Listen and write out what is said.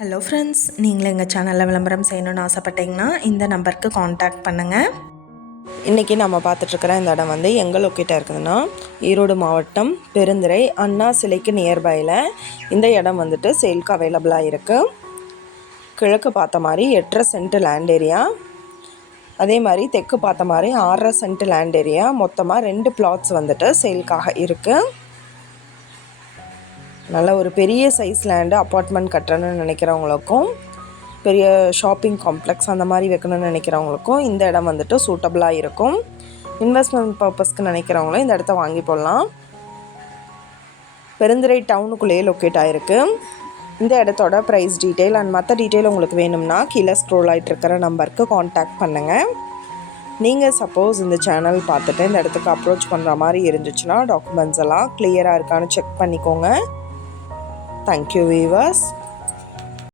Hello friends நீங்களும் எங்கள் சேனலில் விளம்பரம் செய்யணும்னு ஆசைப்பட்டீங்கன்னா இந்த நம்பருக்கு காண்டாக்ட் பண்ணுங்கள் இன்றைக்கி நம்ம பார்த்துட்ருக்குற இந்த இடம் வந்து எங்கே லொக்கேட்டாக இருக்குதுன்னா ஈரோடு மாவட்டம் பெருந்துறை அண்ணா சிலைக்கு நியர்பையில் இந்த இடம் வந்துட்டு சேல்க்கு அவைலபிளாக இருக்குது கிழக்கு பார்த்த மாதிரி எட்டரை சென்ட் லேண்ட் ஏரியா அதே மாதிரி தெற்கு பார்த்த மாதிரி ஆறரை சென்ட் லேண்ட் ஏரியா மொத்தமாக ரெண்டு பிளாட்ஸ் வந்துட்டு சேல்க்காக இருக்குது நல்ல ஒரு பெரிய சைஸ் லேண்டு அப்பார்ட்மெண்ட் கட்டணும்னு நினைக்கிறவங்களுக்கும் பெரிய ஷாப்பிங் காம்ப்ளெக்ஸ் அந்த மாதிரி வைக்கணும்னு நினைக்கிறவங்களுக்கும் இந்த இடம் வந்துட்டு சூட்டபுளாக இருக்கும். இன்வெஸ்ட்மெண்ட் பர்பஸ்க்கு நினைக்கிறவங்களும் இந்த இடத்த வாங்கி போடலாம். பெருந்துறை டவுனுக்குள்ளேயே லொக்கேட் ஆகிருக்கு இந்த இடத்தோட ப்ரைஸ் டீட்டெயில் அண்ட் மற்ற டீட்டெயில் உங்களுக்கு வேணும்னா கீழே ஸ்க்ரோல் ஆகிட்டு இருக்கிற நம்பருக்கு காண்டாக்ட் பண்ணுங்கள் நீங்கள் சப்போஸ் இந்த சேனல் பார்த்துட்டு இந்த இடத்துக்கு அப்ரோச் பண்ணுற மாதிரி இருந்துச்சுன்னா டாக்குமெண்ட்ஸ் எல்லாம் கிளியராக இருக்கான்னு செக் பண்ணிக்கோங்க. thank you viewers.